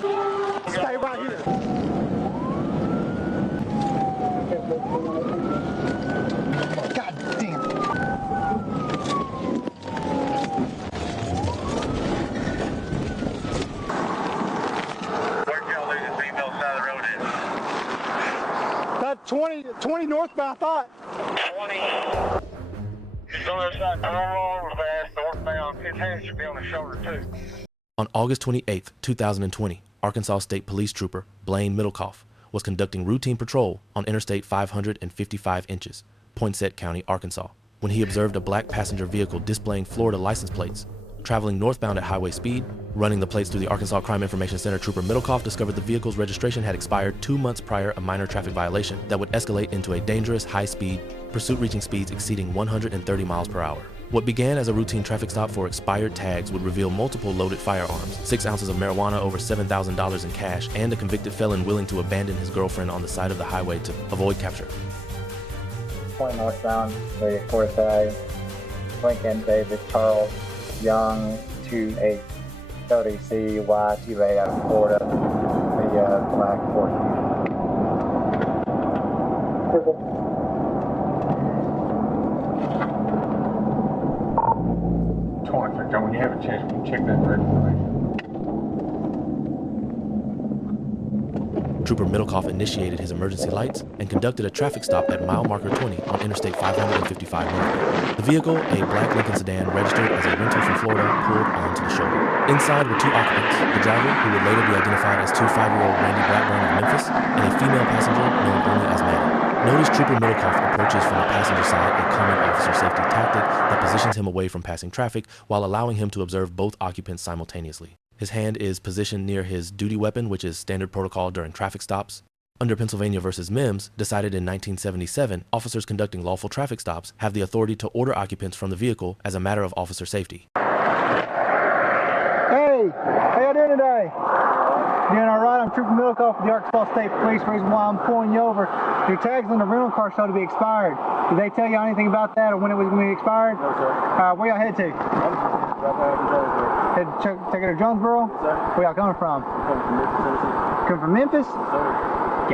Stay right here. God damn. Where'd y'all lose the female side of the road is? That's 20 northbound, I thought. 20. She's on the other side. I'm wrong fast, northbound. His hands should be on the shoulder, too. On August 28, 2020, Arkansas State Police Trooper Blaine Middlecoff was conducting routine patrol on Interstate 555 inches, Poinsett County, Arkansas, when he observed a black passenger vehicle displaying Florida license plates. Traveling northbound at highway speed, running the plates through the Arkansas Crime Information Center, Trooper Middlecoff discovered the vehicle's registration had expired 2 months prior, a minor traffic violation that would escalate into a dangerous high-speed pursuit reaching speeds exceeding 130 miles per hour. What began as a routine traffic stop for expired tags would reveal multiple loaded firearms, 6 ounces of marijuana, over $7,000 in cash, and a convicted felon willing to abandon his girlfriend on the side of the highway to avoid capture. Point northbound, the 4th Lincoln, David Charles Young, 2830 CY, 28 out of Florida, the black 14. When you have a chance, we can check that for information. Trooper Middlecoff initiated his emergency lights and conducted a traffic stop at mile marker 20 on Interstate 555 north. The vehicle, a black Lincoln sedan registered as a rental from Florida, pulled onto the shoulder. Inside were 2 occupants, the driver, who would later be identified as 25-year-old Randy Blackburn of Memphis, and a female passenger known only as Maddie. Notice Trooper Middlecoff approaches from the passenger side, a common officer safety tactic that positions him away from passing traffic while allowing him to observe both occupants simultaneously. His hand is positioned near his duty weapon, which is standard protocol during traffic stops. Under Pennsylvania v. Mimms, decided in 1977, officers conducting lawful traffic stops have the authority to order occupants from the vehicle as a matter of officer safety. Hey, how y'all doing today? Doing all right. I'm Trooper Middlecoff with the Arkansas State Police. The reason why I'm pulling you over, your tags on the rental car show to be expired. Did they tell you anything about that or when it was going to be expired? No, sir. Where y'all head to? Head to take it to Jonesboro? Yes, sir. Where y'all coming from? Coming from Memphis, Tennessee. Coming from Memphis? Yes, sir.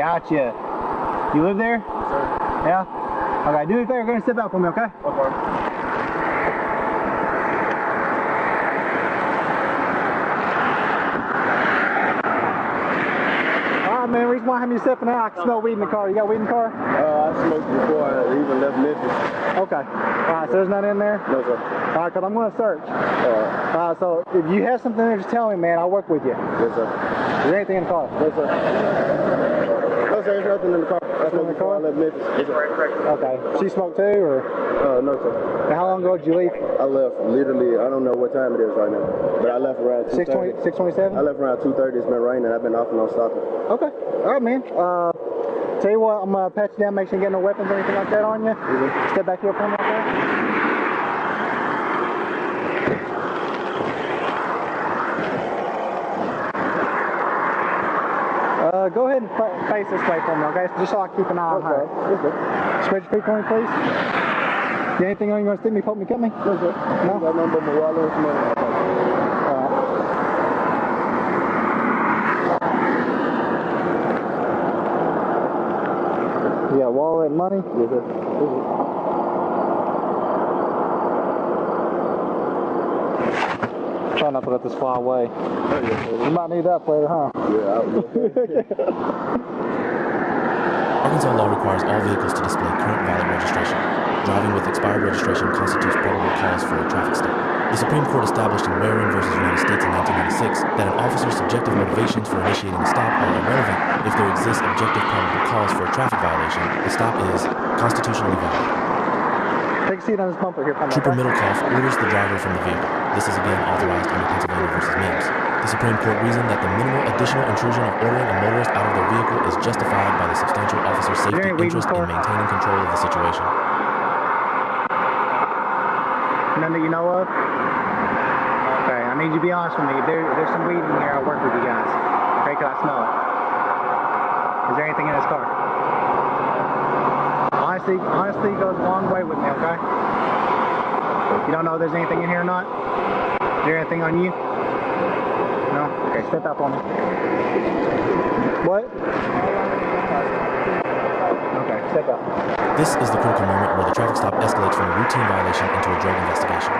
Gotcha. You live there? Yes, sir. Yeah? Okay, do me a favor, go ahead and step out for me, okay? Okay. Man, the reason why I'm stepping out, I can smell weed in the car. You got weed in the car? I smoked before I even left Memphis. Okay. Alright, so there's none in there? No, sir. Alright, because I'm going to search. Alright. So if you have something there, just tell me, man. I'll work with you. Yes, sir. Is there anything in the car? No, sir. No, sir, there's nothing in the car. I smoked before I left Memphis. Yes, sir. Okay. She smoked too, or? No, sir. Now, how long ago did you leave? I left literally, I don't know what time it is right now, but I left around 2:30. 6:27? I left around 2:30. It's been raining. I've been off and on stopping. Okay. Alright, man. Tell you what, I'm going to pat you down, make sure you get no weapons or anything like that on you. Mm-hmm. Step back here for me, okay? Go ahead and face this way for me, okay? Just so I can keep an eye on her. Okay. Spread your feet for me, please. You got anything on you want to stick me, poke me, cut me? No, sir. No? I got nothing but my wallet and some money. You got wallet and money? Yes, sir. Try not to let this fly away. Oh, yes, sir. You might need that later, huh? Yeah, Arkansas law requires all vehicles to display current valid registration. Driving with expired registration constitutes probable cause for a traffic stop. The Supreme Court established in Warren v. United States in 1996 that an officer's subjective motivations for initiating a stop are irrelevant if there exists objective probable cause for a traffic violation. The stop is constitutionally valid. Take a seat on this bumper here. Trooper Middlecoff orders the driver from the vehicle. This is again authorized under Pennsylvania v. Mimms. The Supreme Court reasoned that the minimal additional intrusion of ordering a motorist out of their vehicle is justified by the substantial officer's safety interest in maintaining control of the situation. None that you know of? Okay, I need you to be honest with me. If there's some weed in here, I'll work with you guys. Okay, because I smell it. Is there anything in this car? Honesty goes a long way with me, okay? You don't know if there's anything in here or not? Is there anything on you? No? Okay, step out on me. What? Okay, step out. This is the critical moment where the traffic stop escalates from a routine violation into a drug investigation.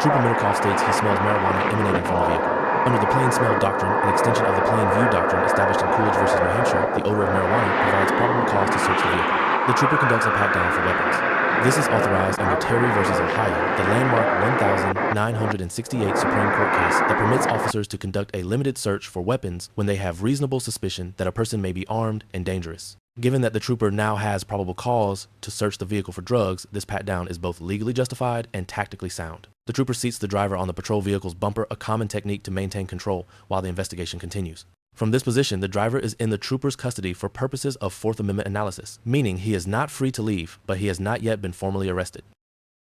Trooper Middlecoff states he smells marijuana emanating from the vehicle. Under the plain smell doctrine, an extension of the plain view doctrine established in Coolidge versus New Hampshire, the odor of marijuana provides probable cause to search the vehicle. The trooper conducts a pat-down for weapons. This is authorized under Terry versus Ohio, the landmark 1968 Supreme Court case that permits officers to conduct a limited search for weapons when they have reasonable suspicion that a person may be armed and dangerous. Given that the trooper now has probable cause to search the vehicle for drugs, this pat-down is both legally justified and tactically sound. The trooper seats the driver on the patrol vehicle's bumper, a common technique to maintain control while the investigation continues. From this position, the driver is in the trooper's custody for purposes of Fourth Amendment analysis, meaning he is not free to leave, but he has not yet been formally arrested.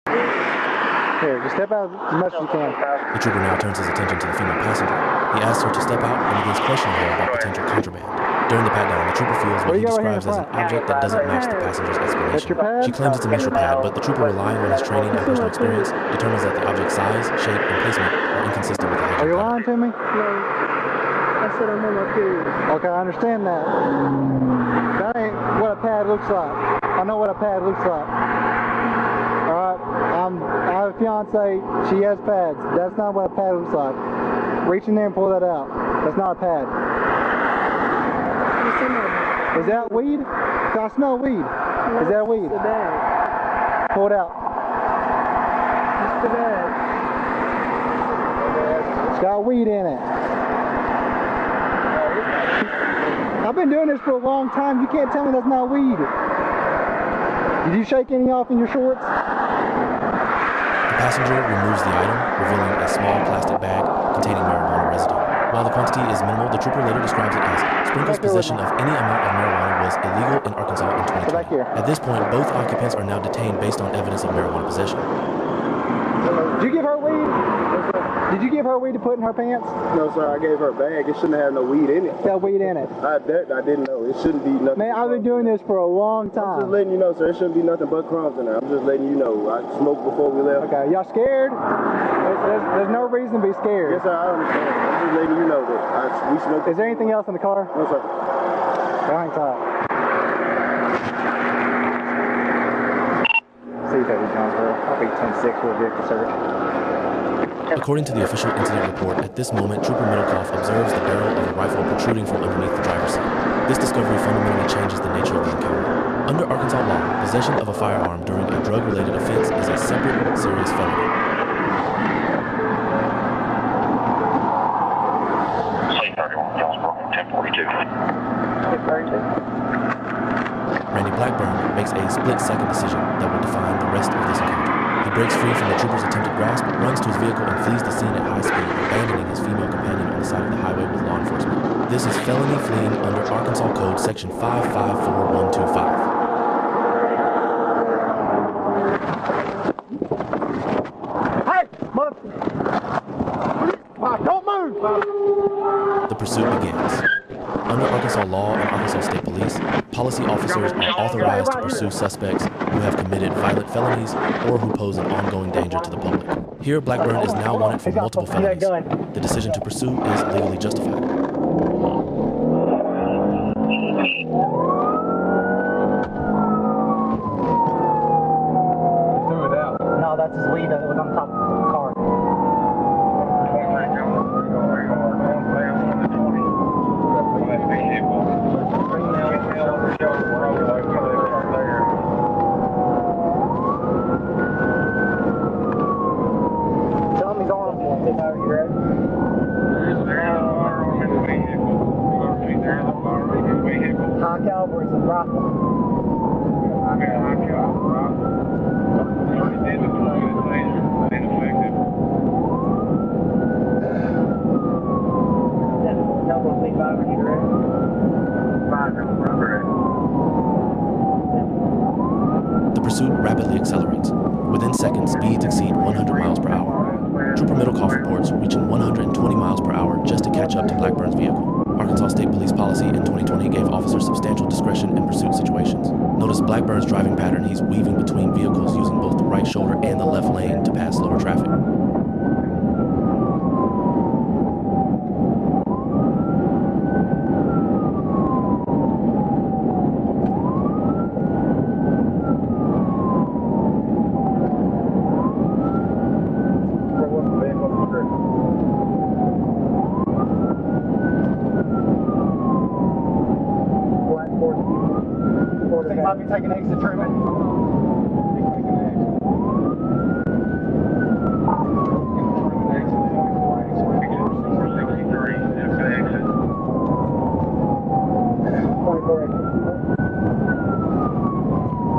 Here, just step out as much as you can. The trooper now turns his attention to the female passenger. He asks her to step out and begins questioning her about potential contraband. During the pat-down, the trooper feels what he describes as an object that doesn't match the passenger's explanation. She claims it's a menstrual pad, but the trooper, relying on his training and personal experience, determines that the object's size, shape, and placement are inconsistent with the hygiene. Are you lying to me? No. I said I'm on my period. Okay, I understand that. That ain't what a pad looks like. I know what a pad looks like. Alright, I have a fiance, she has pads. That's not what a pad looks like. Reach in there and pull that out. That's not a pad. Is that weed? I smell weed. Is that weed? It's the bag. Pull it out. It's the bag. It's got weed in it. I've been doing this for a long time. You can't tell me that's not weed. Did you shake any off in your shorts? The passenger removes the item, revealing a small plastic bag containing marijuana residue. While the quantity is minimal, the trooper later describes it as Sprinkle's possession of any amount of marijuana was illegal in Arkansas in 2020. At this point, both occupants are now detained based on evidence of marijuana possession. Did you give her weed? Did you give her weed to put in her pants? No, sir. I gave her a bag. It shouldn't have no weed in it. Got weed in it. I didn't know. It shouldn't be nothing. Man, I've been doing this for a long I'm time. just letting you know, sir. It shouldn't be nothing but crumbs in there. I'm just letting you know. I smoked before we left. Okay, y'all scared? There's no reason to be scared. Yes, sir. I understand. I'm just letting you know that we smoked. Is there anything else in the car? No, sir. Hang tight. See that Jonesboro. I'll be 10-6 for a vehicle search. According to the official incident report, at this moment, Trooper Middlecoff observes the barrel of a rifle protruding from underneath the driver's seat. This discovery fundamentally changes the nature of the encounter. Under Arkansas law, possession of a firearm during a drug-related offense is a separate, serious felony. Randy Blackburn makes a split-second decision that will define the rest of this encounter. He breaks free from the trooper's attempted grasp, runs to his vehicle, and flees the scene at high speed, abandoning his female companion on the side of the highway with law enforcement. This is felony fleeing under Arkansas Code Section 554125. Don't move! The pursuit begins. Under Arkansas law and Arkansas State Police, policy officers are authorized to pursue suspects who have committed violent felonies or who pose an ongoing danger to the public. Here, Blackburn is now wanted for multiple felonies. The decision to pursue is legally justified. No, that's his weed that was on top of the car. Tell him he's on. Are you ready? High caliber is a rifle. The pursuit rapidly accelerates. Within seconds, speeds exceed 100 miles per hour. Trooper Middlecoff reports reaching 120 miles per hour just to catch up to Blackburn's vehicle. Arkansas State Police policy in 2020 gave officers substantial discretion in pursuit situations. Notice Blackburn's driving pattern. He's weaving between vehicles using both the right shoulder and the left lane to pass slower traffic. Copy, taking exit treatment.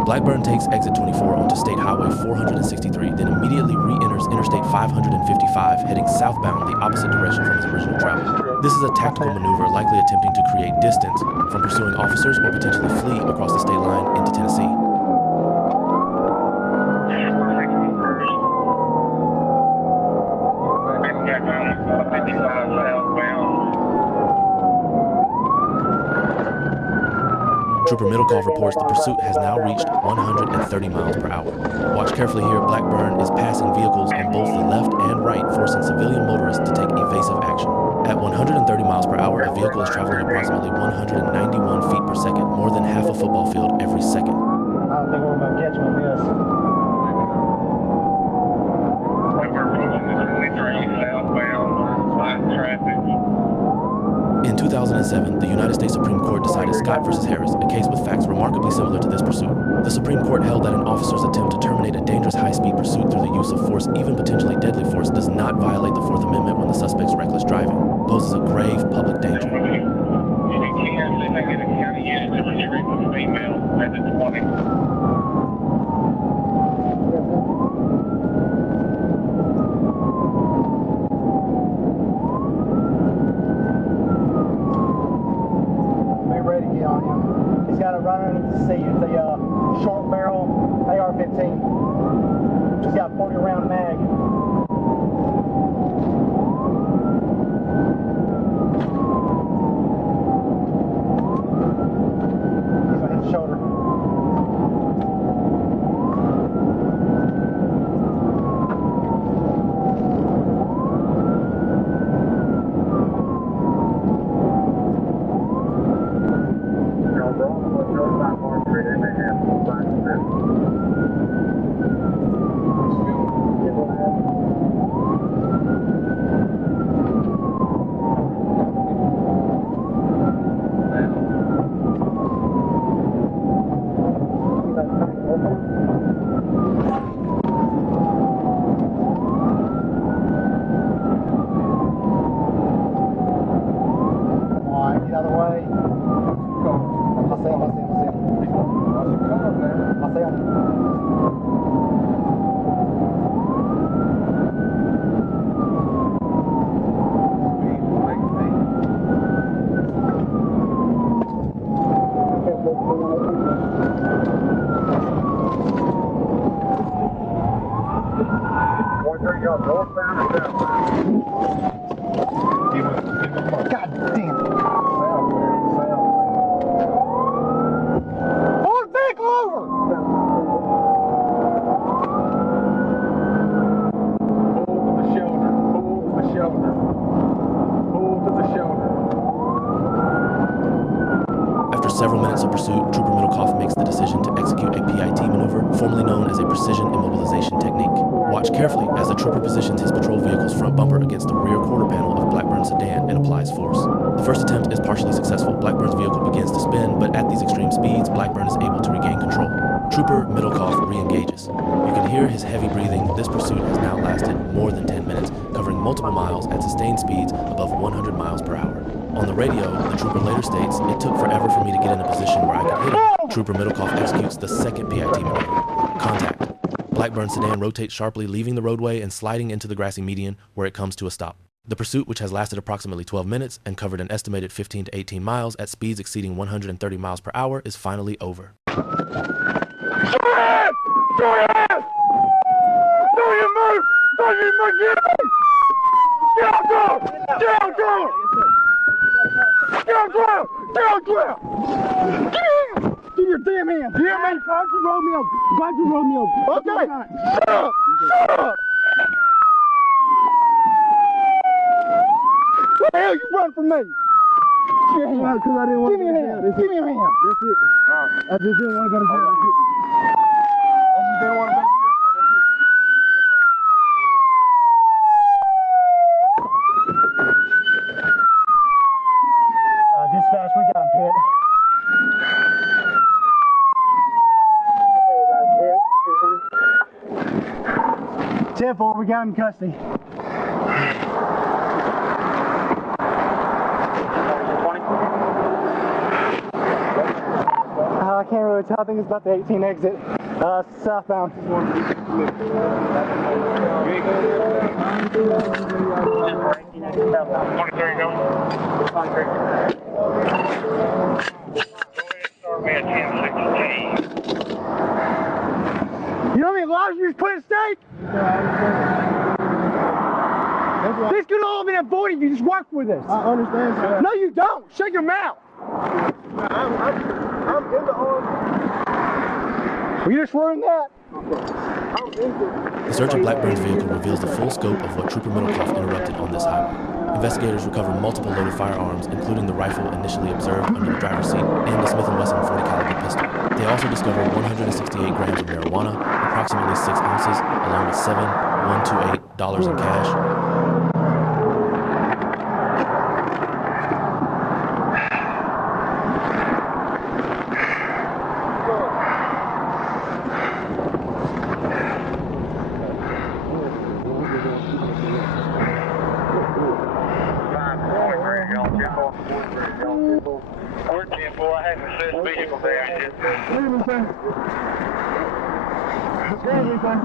Blackburn takes exit 24 onto State Highway 463, then immediately re-enters Interstate 555, heading southbound the opposite direction from his original travel. This is a tactical maneuver likely attempting to create distance from pursuing officers or potentially flee across the state line into Tennessee. Trooper Middlecoff reports the pursuit has now reached 130 miles per hour. Watch carefully here. Blackburn is passing vehicles on both the left and right, forcing civilian motorists to take evasive action. At 130 miles per hour, a vehicle is traveling approximately 191 feet per second, more than half a football field every second. I don't think we're going to catch him on this. In 2007, the United States Supreme Court decided Scott v. Harris, a case with facts remarkably similar to this pursuit. The Supreme Court held that an officer's attempt to terminate a dangerous high-speed pursuit through the use of force, even potentially deadly force, does not violate the Fourth Amendment when the suspect's reckless driving poses a grave public danger. He's got a runner underneath the seat. It's a short barrel AR-15. He's got a 40 round mag. He's gonna hit the shoulder. Several minutes of pursuit, Trooper Middlecoff makes the decision to execute a PIT maneuver, formerly known as a precision immobilization technique. Watch carefully as the trooper positions his patrol vehicle's front bumper against the rear quarter panel of Blackburn's sedan and applies force. The first attempt is partially successful. Blackburn's vehicle begins to spin, but at these extreme speeds, Blackburn is able to regain control. Trooper Middlecoff re-engages. You can hear his heavy breathing. This pursuit has now lasted more than 10 minutes, covering multiple miles at sustained speeds above 100 miles per hour. On the radio, the trooper later states, "It took forever for me to get in a position where I could hit him." Trooper Middlecoff executes the second PIT maneuver. Contact. Blackburn's sedan rotates sharply, leaving the roadway and sliding into the grassy median, where it comes to a stop. The pursuit, which has lasted approximately 12 minutes and covered an estimated 15 to 18 miles at speeds exceeding 130 miles per hour, is finally over. Give your damn hand. Hear me? Glad you rolled me over. Glad you rolled me over. Okay. Shut up. Shut up. What the hell you run from me? Give me your hand. Give me your hand. Give me your hand. That's it. I just didn't want to go to jail. That's it. I just didn't want to go to jail. Dispatch, we got him, Pitt. 10-4, we got him in custody. I can't really tell. I think it's about the 18 exit, southbound. You know how many lives you just put at stake? This could all have been avoided if you just worked with us. I understand, sir. No, you don't. Shut your mouth. I'm in the arm. You just ruined that. The search of Blackburn's vehicle reveals the full scope of what Trooper Middlecoff interrupted on this highway. Investigators recovered multiple loaded firearms, including the rifle initially observed under the driver's seat and a Smith & Wesson .40 caliber pistol. They also discovered 168 grams of marijuana, approximately 6 ounces, along with $7,128 in cash. I had an assist vehicle there. Excuse me, sir. Excuse me, sir.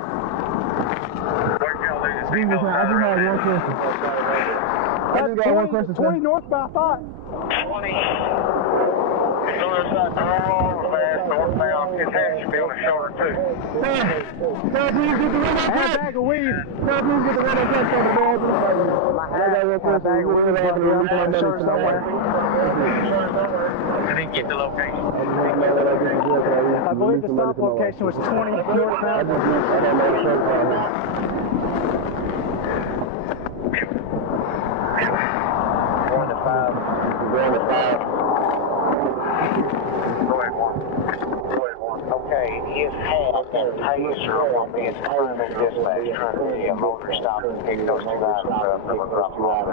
Excuse me, sir. I just had one question. I just got one question, sir. 20 northbound, I thought. 20. It's on the side, all fast, northbound. His hand should be on the shoulder, too. Sir, please get the window And a bag of weed. Sir, please get the window checked on the bag. My hat, a bag of weed, on the shoulder somewhere. I didn't get the location. I believe the stop location was 20 northbound. 1 to 5. 1 to 5. Go ahead, 1. Okay, his hat and taser will be at home in dispatch trying to see a motor stop and pick those 2 items up and we'll drop them off.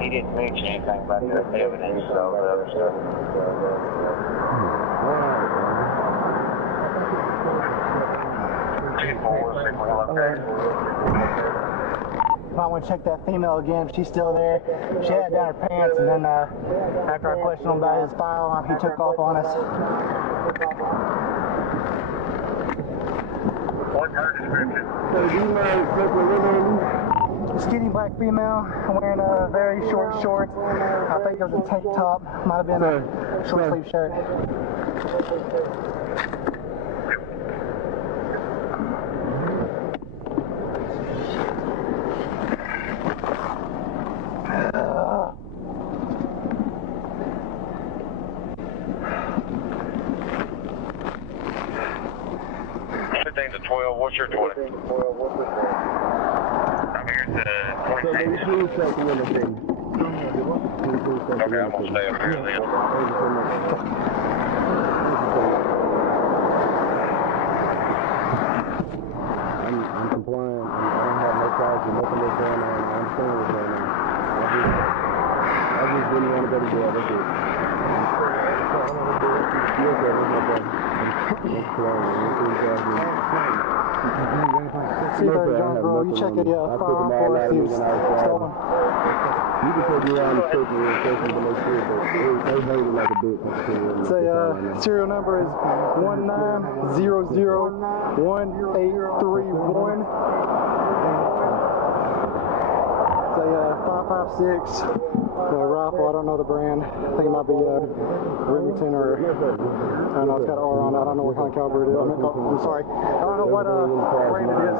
He didn't mention anything about the evidence of the other stuff. Might want to check that female again if she's still there. She had down her pants, and then after I questioned him about his file, he took off on us. What's her description? Skinny black female wearing very short shorts. I think it was a tank top. Might have been a short sleeve shirt. To 12, what's your 20? I'm here at the 20. Okay, I'm gonna stay up here then. I'm compliant. I don't have no problems with nothing that's going on. I understand what's going on. I just didn't want to go to jail. That's it. See if there's John Bro, you check it out. Firearm for us, he was stolen. You can take me around the station and station to make sure, but they made it like a bitch. Say, serial number is 1900181. Say, 5.56. Rifle, I don't know the brand. I think it might be Remington or, I don't know, it's got R on it. I don't know what kind of caliber it is. I'm sorry. I don't know what brand it is.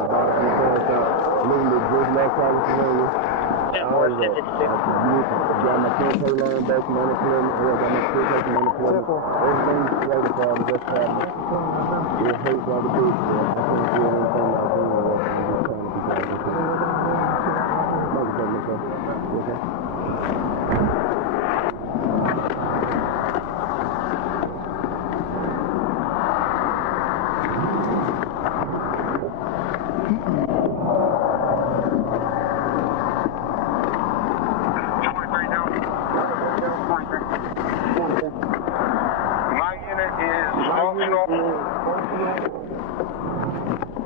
functional.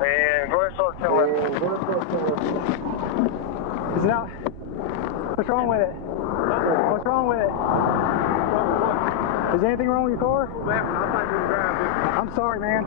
And go ahead and start killing. Is it out? What's wrong with it? What's wrong with it? Is anything wrong with your car? I'm sorry, man.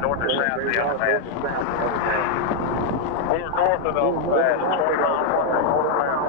North or south of the overpass. We're north of the overpass, 20 miles northbound.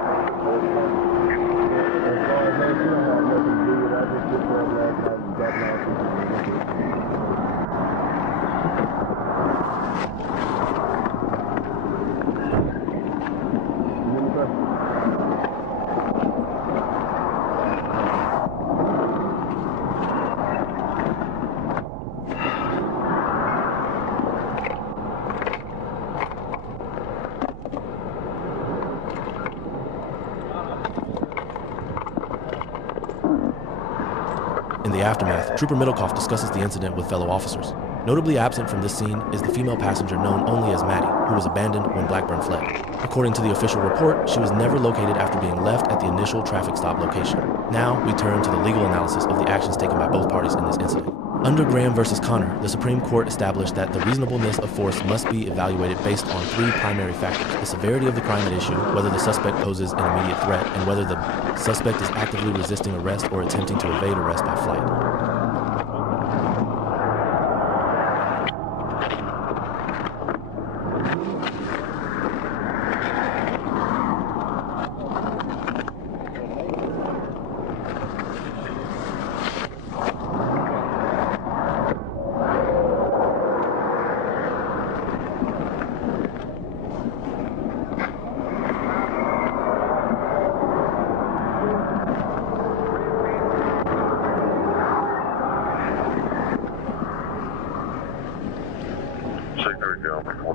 In the aftermath, Trooper Middlecoff discusses the incident with fellow officers. Notably absent from this scene is the female passenger known only as Maddie, who was abandoned when Blackburn fled. According to the official report, she was never located after being left at the initial traffic stop location. Now, we turn to the legal analysis of the actions taken by both parties in this incident. Under Graham versus Connor, the Supreme Court established that the reasonableness of force must be evaluated based on three primary factors: the severity of the crime at issue, whether the suspect poses an immediate threat, and whether the suspect is actively resisting arrest or attempting to evade arrest by flight.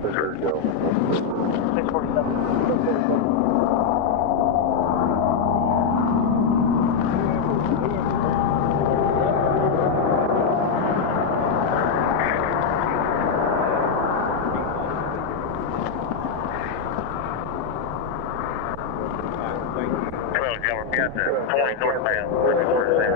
There we go. 647. Got the 20 northbound. Looking for his ass.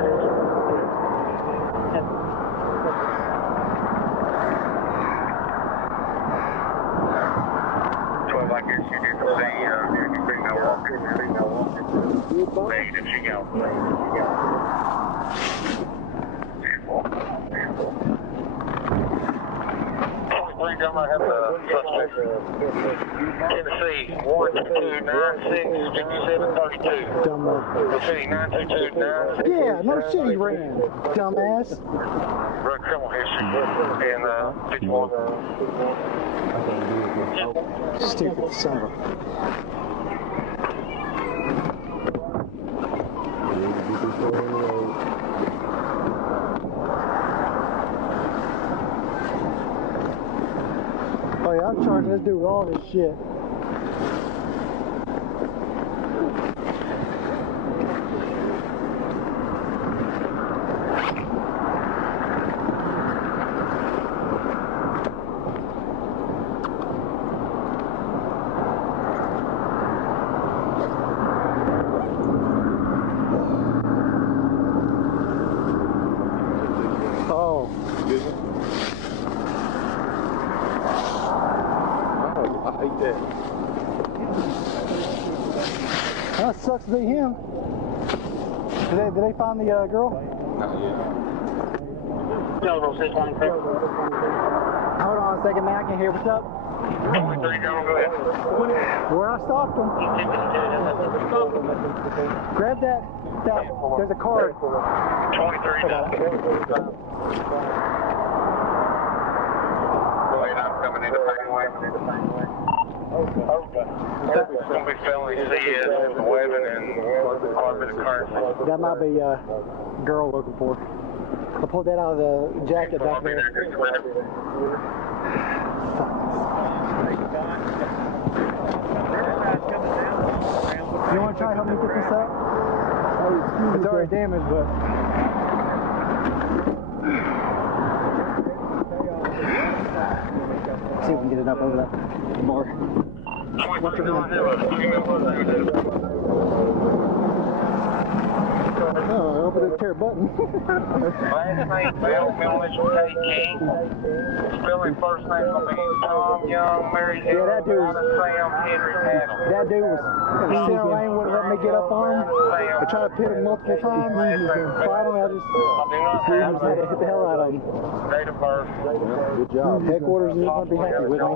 I guess you didn't see female walking. Negative, she got I'm gonna have the suspect. Tennessee 122965732. The city 92296. Yeah, no shit he ran, dumbass. Drug criminal history and 51. Stupid son of a... Oh yeah, I'm charging this dude with all this shit. That sucks to be him. Did they find the girl? Not yet. No, 613. Hold on a second, man. I can hear. What's up? 23, go ahead. Where I stopped him. Grab that. There's a card. 23 down. Go ahead, I'm coming into Blaine. It's going to be felony CS with the weapon and quite a bit of currency. That might be a girl looking for. I pulled that out of the jacket back there. You want to try to help me pick this up? It's already damaged, but... See if we can get it up over that bar. Oh, open the tear button. Last name Bill, middle initial K. Spelling first name will be Tom Young, Mary Hill, that dude was, Sam, Henry Tattle. that dude was center lane, wouldn't let me get up on him. I tried to pit him multiple times. Finally, I just had to hit the hell out of him. Date of birth. Good job. Headquarters is going to be happy with me.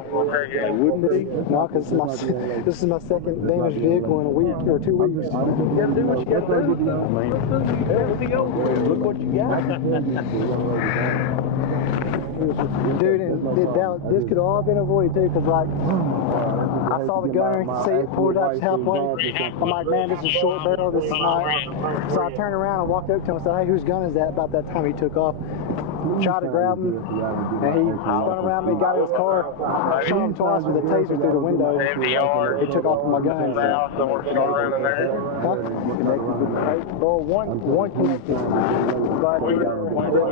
Wouldn't they? No, because this is my second damaged vehicle in a week or 2 weeks. You gotta do what you gotta do. Look what you got. Dude, and this could all have been avoided too, because like, I saw the gunner, see it pulled up halfway. I'm like, man, this is short barrel, this is not. So I turned around and walked up to him and said, hey, whose gun is that? About that time he took off. Tried to grab him, and he spun around me, got in his car, shot him twice with a taser through the window. He took off with my gun. Huh? Well, one connected. But We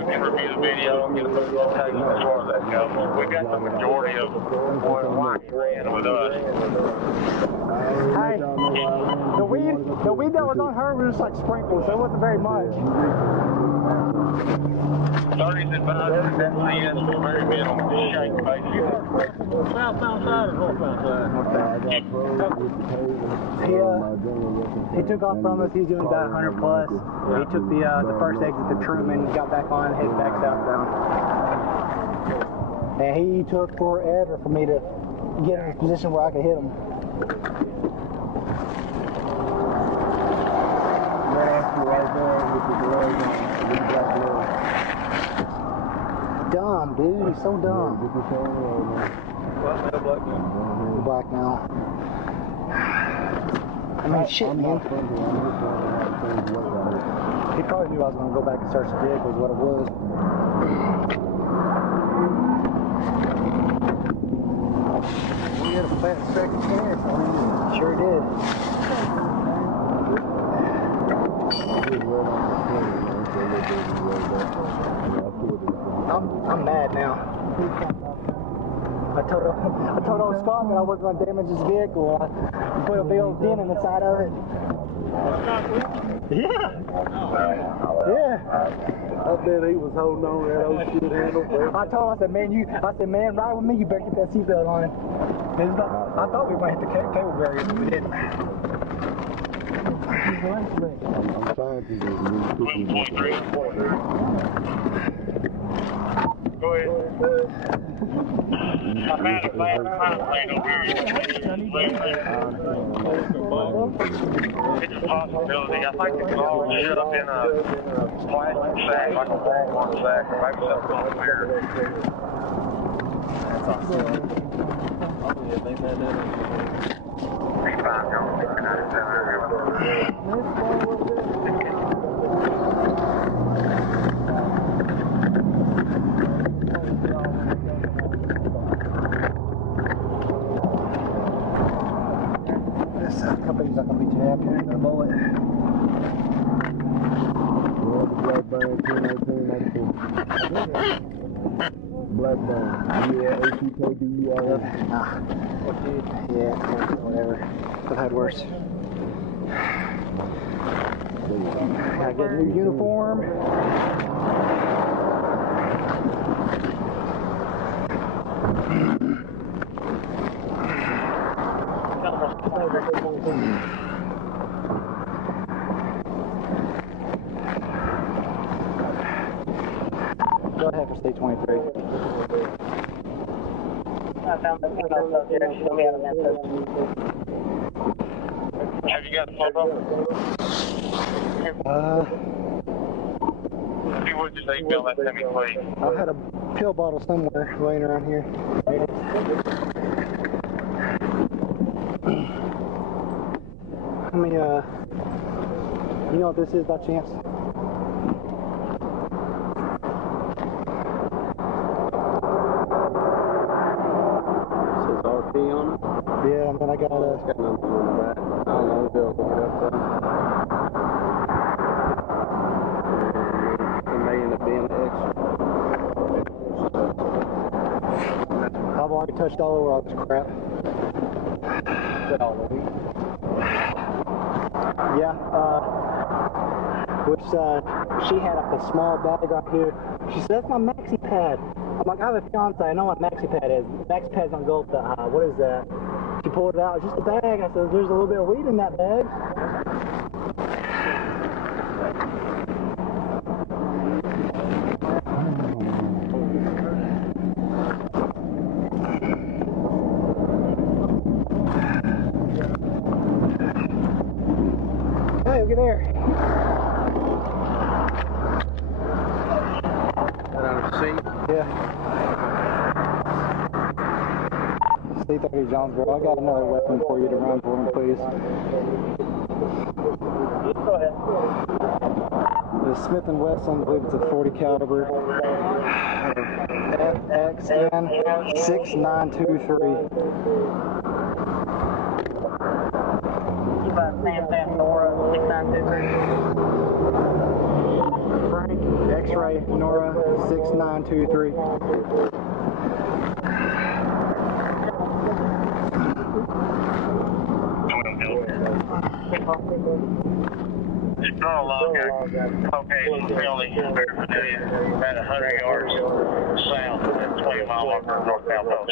can review the video and get a better take as far as that goes. We got the majority of what he ran with us. hey, the weed that was on her was just like sprinkled, so it wasn't very much. 30's advisor, that CS was very minimal, just shake basically. Southbound side or northbound side? He took off from us. He's doing about 100 plus. He took the first exit to Truman, got back on, and headed back southbound. And he took forever for me to get in a position where I could hit him. Dumb, dude. He's so dumb. Black now. I mean, shit, man. He probably knew I was going to go back and search the vehicle, is what it was. We had a fat second chance on him. Sure did. I'm mad now. I told old Scott that I wasn't going to damage his vehicle. I put a big old dent in the side of it. Yeah. I bet he was holding on to that old shit handle. I told him, I said, man, ride with me, you better get that seatbelt on. I thought we were going to hit the cable barrier, but we didn't. I'm trying to do Go ahead. I'm at a flat plane over here. It's a possibility. I think it's all shut up in a plastic sack, like a Walmart sack, or maybe something on there. That's awesome. Be fine, y'all. This company's not going to be too happy with the bullet. Blackburn. Yeah, H-E-K-B-U-R. Yeah, whatever. I've had worse. Gotta get a new uniform. Go ahead for state 23. I found the female subject. She'll be out of Memphis. Have you got a photo? See what you say, Bill. That's me, please. I had a pill bottle somewhere laying around here. you know what this is by chance? Says RP on it. Yeah, and then I got It's got nothing on the back. I don't know if they'll look it up there. It may end up being extra. I've already touched all over all this crap. Is that all of it? Yeah, which she had like a small bag right here. She said, that's my maxi pad. I'm like, I have a fiance, I know what maxi pad is. Maxi pads don't go up that high. What is that? She pulled it out, it's just a bag. I said, there's a little bit of weed in that bag. Hey, look at there. That on the seat? Yeah. C-30 Jonesboro, I got another weapon for you to run for me, please. Go ahead. The Smith & Wesson, I believe it's a 40 caliber. FXN 6923. You got Sam Nora 6923. Frank X-ray Nora 6923. It's not a log cocaine fairly about 100 yards south of the 20-mile marker northbound post.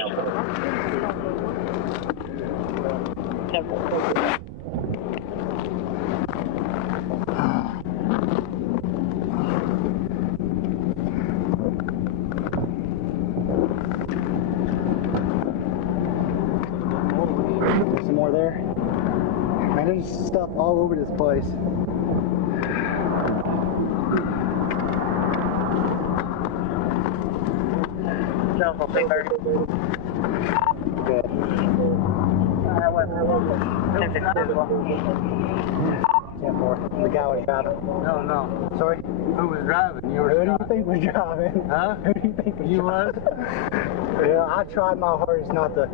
Some more there. Man, there's stuff all over this place. Jonesboro C-30. Good. The guy was driving. No. Sorry? Who was driving? You Who were do you think was driving? Huh? Who do you think was You driving? Yeah, I tried my hardest not to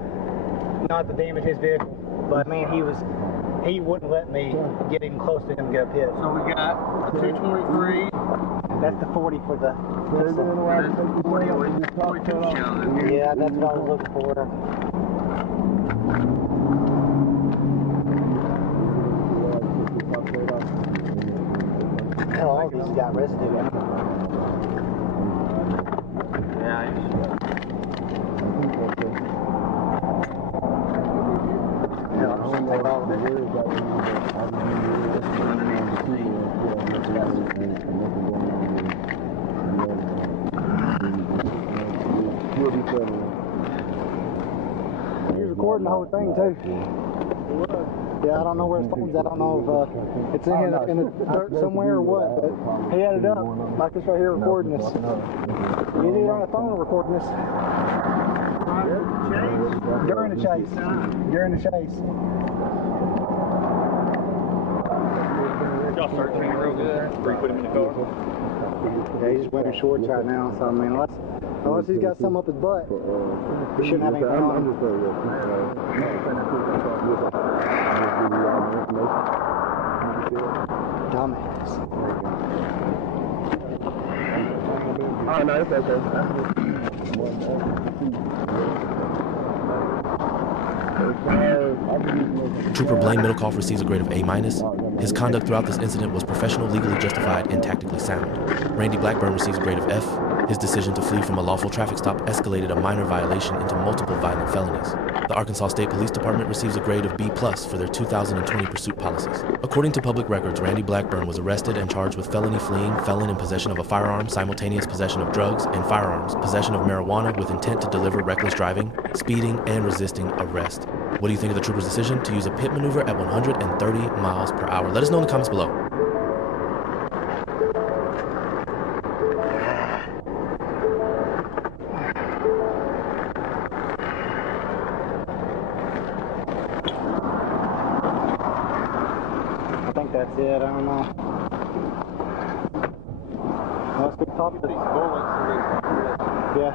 damage his vehicle, but man, he wouldn't let me get even close to him to get up hit. So we got a 223. That's the 40 for the pistol. That's 40 with 42 shells in here. Yeah, that's what I was looking for. Hell, all these got residue in them. Yeah, Yeah, I'm just gonna take all of it. underneath the seat. He's recording the whole thing too. Yeah, I don't know where his phone's at. I don't know if it's in the dirt somewhere or what, but he had it up like this right here recording this. He's either on the phone or recording this. During the chase. During the chase. Y'all searching him real good before you put him in the car? Yeah, he's just wearing shorts right now, so I mean, unless he's got something up his butt, he shouldn't have anything on him. Dumbass. Oh, no, it's okay. Trooper Blaine Middlecoff receives a grade of A-. His conduct throughout this incident was professional, legally justified, and tactically sound. Randy Blackburn receives a grade of F. His decision to flee from a lawful traffic stop escalated a minor violation into multiple violent felonies. The Arkansas State Police Department receives a grade of B+ for their 2020 pursuit policies. According to public records, Randy Blackburn was arrested and charged with felony fleeing, felon in possession of a firearm, simultaneous possession of drugs and firearms, possession of marijuana with intent to deliver, reckless driving, speeding, and resisting arrest. What do you think of the trooper's decision to use a pit maneuver at 130 miles per hour? Let us know in the comments below. think that's it. I don't know. Let's be talking to these bullets. Yeah.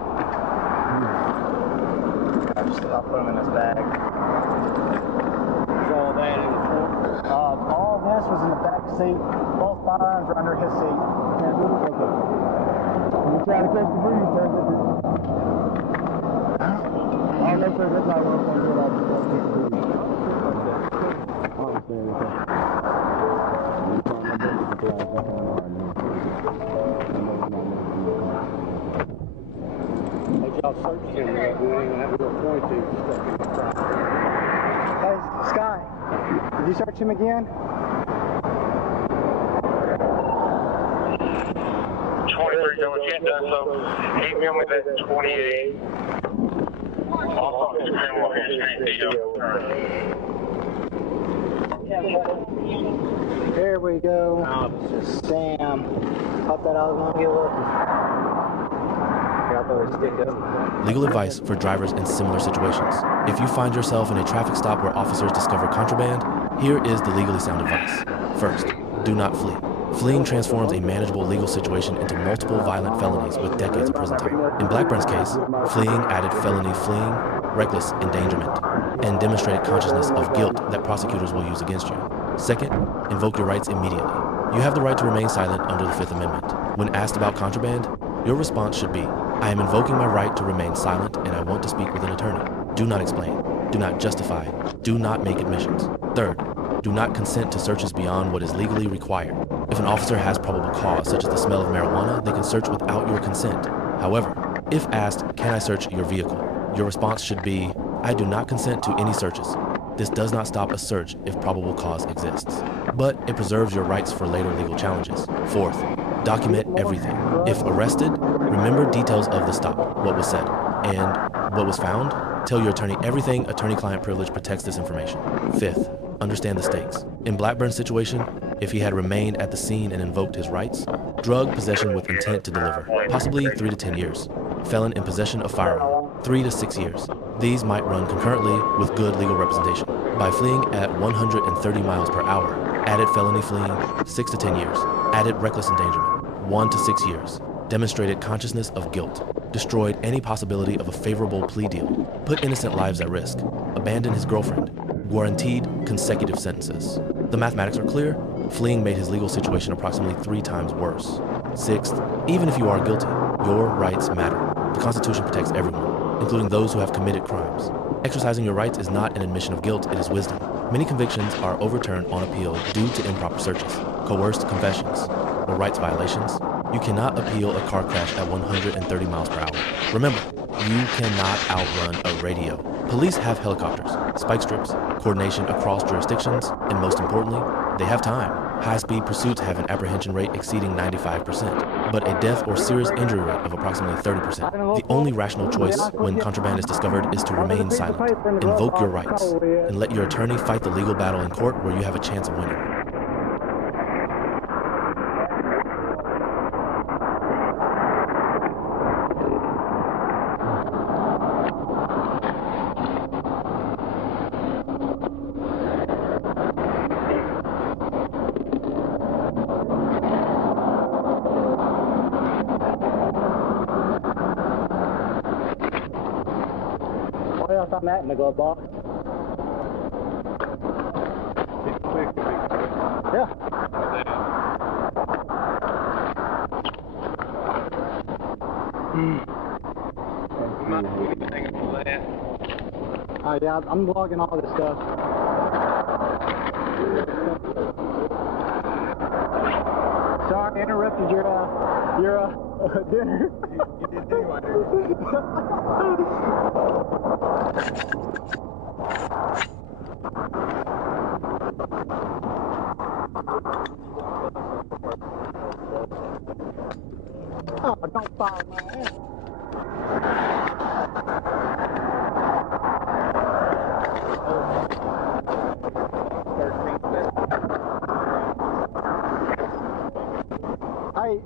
I'll put them in this bag. Is all that in the trunk? All this was in the back seat. Both firearms are under his seat. You're trying to catch the breeze, man. I don't know if that's not what I'm going to do. I'll just catch the breeze. I understand that. Hey, y'all search him. We ain't gonna have to go point to. Hey, Sky, did you search him again? 23 going to done so. He been with that 28. Also, his criminal history deal. There we go. Sam. Thought that I was gonna get looking. Legal advice for drivers in similar situations. If you find yourself in a traffic stop where officers discover contraband, here is the legally sound advice. First, do not flee. Fleeing transforms a manageable legal situation into multiple violent felonies with decades of prison time. In Blackburn's case, fleeing added felony fleeing, reckless endangerment, and demonstrated consciousness of guilt that prosecutors will use against you. Second, invoke your rights immediately. You have the right to remain silent under the Fifth Amendment. When asked about contraband, your response should be, I am invoking my right to remain silent and I want to speak with an attorney. Do not explain. Do not justify. Do not make admissions. Third, do not consent to searches beyond what is legally required. If an officer has probable cause, such as the smell of marijuana, they can search without your consent. However, if asked, can I search your vehicle? Your response should be, I do not consent to any searches. This does not stop a search if probable cause exists, but it preserves your rights for later legal challenges. Fourth, document everything. If arrested, remember details of the stop, what was said, and what was found. Tell your attorney everything. Attorney-client privilege protects this information. Fifth, understand the stakes. In Blackburn's situation, if he had remained at the scene and invoked his rights, drug possession with intent to deliver, possibly 3 to 10 years. Felon in possession of firearm, 3 to 6 years. These might run concurrently with good legal representation. By fleeing at 130 miles per hour, added felony fleeing, 6 to 10 years. Added reckless endangerment, 1 to 6 years. Demonstrated consciousness of guilt. Destroyed any possibility of a favorable plea deal. Put innocent lives at risk. Abandoned his girlfriend. Guaranteed consecutive sentences. The mathematics are clear. Fleeing made his legal situation approximately 3 times worse. Sixth, even if you are guilty, your rights matter. The Constitution protects everyone, including those who have committed crimes. Exercising your rights is not an admission of guilt, it is wisdom. Many convictions are overturned on appeal due to improper searches, coerced confessions, or rights violations. You cannot appeal a car crash at 130 miles per hour. Remember, you cannot outrun a radio. Police have helicopters, spike strips, coordination across jurisdictions, and most importantly, they have time. High-speed pursuits have an apprehension rate exceeding 95%, but a death or serious injury rate of approximately 30%. The only rational choice when contraband is discovered is to remain silent, invoke your rights, and let your attorney fight the legal battle in court where you have a chance of winning. I found that in the glove box. Yeah. Yeah, I'm logging all this stuff. Sorry, I interrupted your dinner. You did too, I Oh, don't follow my ass. Hey,